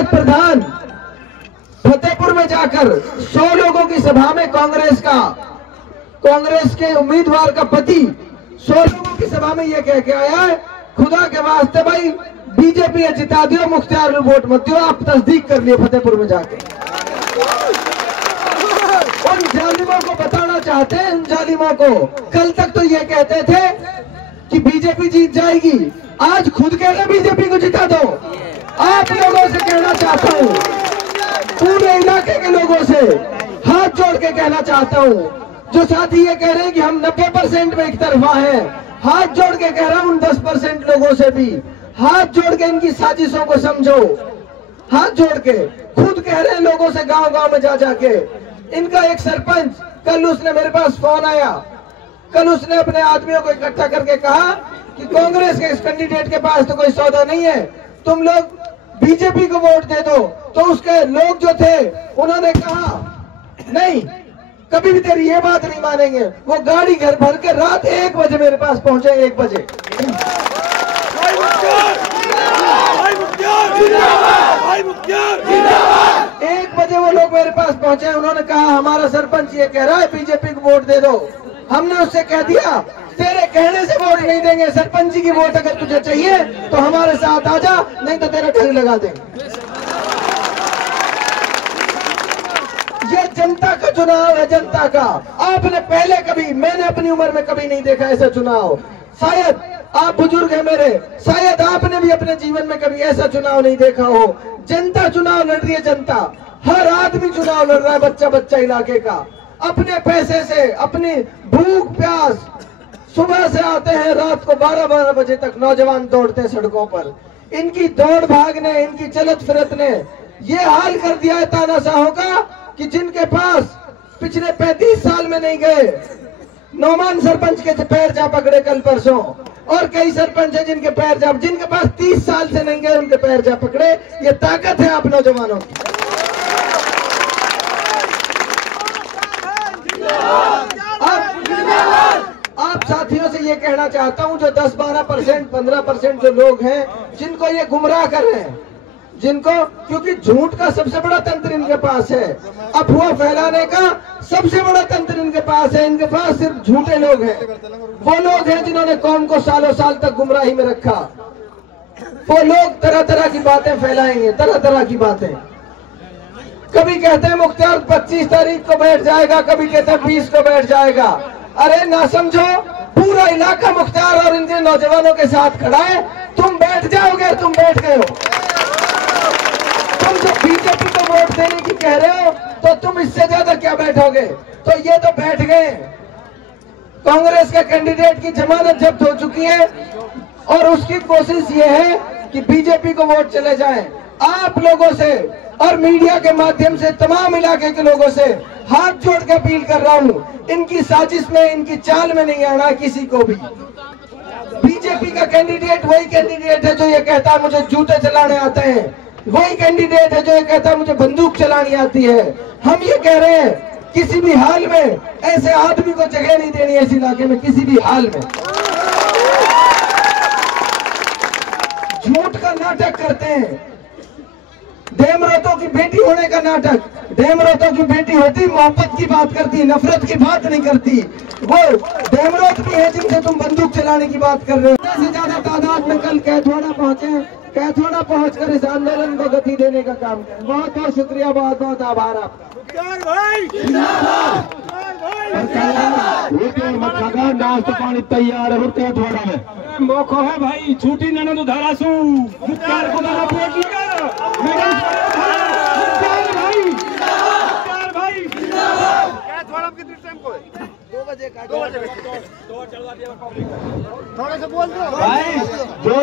एक प्रधान फतेहपुर में जाकर 100 लोगों की सभा में कांग्रेस के उम्मीदवार का पति 100 लोगों की सभा में ये कह के आया है, खुदा के वास्ते भाई बीजेपी जिता दियो, मुख्तियार में वोट मत दियो। आप तस्दीक कर लिए फतेहपुर में जाके। उन जालिमों को बताना चाहते हैं, उन जालिमों को, कल तक तो ये कहते थे कि बीजेपी जीत जाएगी, आज खुद कह रहे बीजेपी को जिता दो। आप लोगों से कहना चाहता हूँ, पूरे इलाके के लोगों से हाथ जोड़ के कहना चाहता हूँ, जो साथी ये कह रहे हैं कि हम 90% में एक तरफा है, हाथ जोड़ के कह रहा हूं उन 10% लोगों से भी हाथ जोड़ के इनकी साजिशों को समझो। हाथ जोड़ के खुद कह रहे हैं लोगों से गांव गांव में जा जाके। इनका एक सरपंच, कल उसने मेरे पास फोन आया, कल उसने अपने आदमियों को इकट्ठा करके कहा कि कांग्रेस के इस कैंडिडेट के पास तो कोई सौदा नहीं है, तुम लोग बीजेपी को वोट दे दो। तो उसके लोग जो थे उन्होंने कहा नहीं, कभी भी तेरी ये बात नहीं मानेंगे। वो गाड़ी घर भर के रात 1 बजे मेरे पास पहुंचे। 1 बजे वो लोग मेरे पास पहुंचे। उन्होंने कहा हमारा सरपंच ये कह रहा है बीजेपी को वोट दे दो। हमने उससे कह दिया तेरे कहने से वोट नहीं देंगे, सरपंच जी की वोट अगर तुझे चाहिए तो हमारे साथ आ जा, नहीं तो तेरा ठग लगा देंगे। ये जनता का चुनाव है, जनता का। आपने पहले कभी, मैंने अपनी उम्र में कभी नहीं देखा ऐसा चुनाव। शायद आप बुजुर्ग हैं मेरे, शायद आपने भी अपने जीवन में कभी ऐसा चुनाव नहीं देखा हो। जनता चुनाव लड़ रही है, जनता, हर आदमी चुनाव लड़ रहा है, बच्चा बच्चा इलाके का। अपने पैसे से, अपनी भूख प्यास, सुबह से आते हैं रात को 12-12 बजे तक नौजवान दौड़ते हैं सड़कों पर। इनकी दौड़ भाग ने, इनकी चलत फिरत ने ये हाल कर दिया है तानाशाहों का कि जिनके पास पिछले 35 साल में नहीं गए, नौमान सरपंच के पैर जा पकड़े कल परसों, और कई सरपंच हैं जिनके पैर जा, जिनके पास 30 साल से नहीं गए उनके पैर जा पकड़े। ये ताकत है आप नौजवानों की। आप साथियों से ये कहना चाहता हूं, जो 10-12%, 15% जो लोग हैं जिनको ये गुमराह कर रहे हैं, जिनको, क्योंकि झूठ का सबसे बड़ा तंत्र इनके पास है, अफवाह फैलाने का सबसे बड़ा तंत्र इनके पास है। इनके पास सिर्फ झूठे लोग हैं। वो लोग हैं जिन्होंने कौम को सालों साल तक गुमराही में रखा। वो लोग तरह तरह की बातें फैलाएंगे, तरह तरह की बातें। कभी कहते हैं मुख्तियार 25 तारीख को बैठ जाएगा, कभी कहते हैं 20 को बैठ जाएगा। अरे ना समझो, पूरा इलाका मुख्तियार और इनके नौजवानों के साथ खड़ा है। तुम बैठ जाओगे, तुम बैठ गए हो। तुम जो बीजेपी को वोट देने की कह रहे हो तो तुम इससे ज्यादा क्या बैठोगे। तो ये तो बैठ गए। कांग्रेस के कैंडिडेट की जमानत जब्त हो चुकी है और उसकी कोशिश ये है कि बीजेपी को वोट चले जाएं। आप लोगों से और मीडिया के माध्यम से तमाम इलाके के लोगों से हाथ जोड़ के अपील कर रहा हूं, इनकी साजिश में, इनकी चाल में नहीं आना किसी को भी। बीजेपी का कैंडिडेट वही कैंडिडेट है जो ये कहता है मुझे जूते चलाने आते हैं, वही कैंडिडेट है जो ये कहता है मुझे बंदूक चलानी आती है। हम ये कह रहे हैं किसी भी हाल में ऐसे आदमी को जगह नहीं देनी है इस इलाके में, किसी भी हाल में। झूठ का नाटक करते हैं, डेमरातों की बेटी होने का नाटक। डेमरातों की बेटी होती, मोहब्बत की बात करती, नफरत की बात नहीं करती। वो डेमरात भी है जिनसे तुम बंदूक चलाने की बात कर रहे हो। से ज्यादा तादाद में कल कैथोड़ा पहुंचे, कैथोड़ा पहुंचकर इस आंदोलन को गति देने का काम करें। बहुत बहुत शुक्रिया, बहुत बहुत आभार आपका। नाश्ता पानी तैयार है कैथोड़ा में। मौका है भाई, छूटी ननद उधारा सू मुख्तार को दाना पोट लिया मेरा भाई। भाई कैथोड़ा कितने टाइम को? 2 बजे का। 2 बजे थोड़ा से बोल दो भाई, जो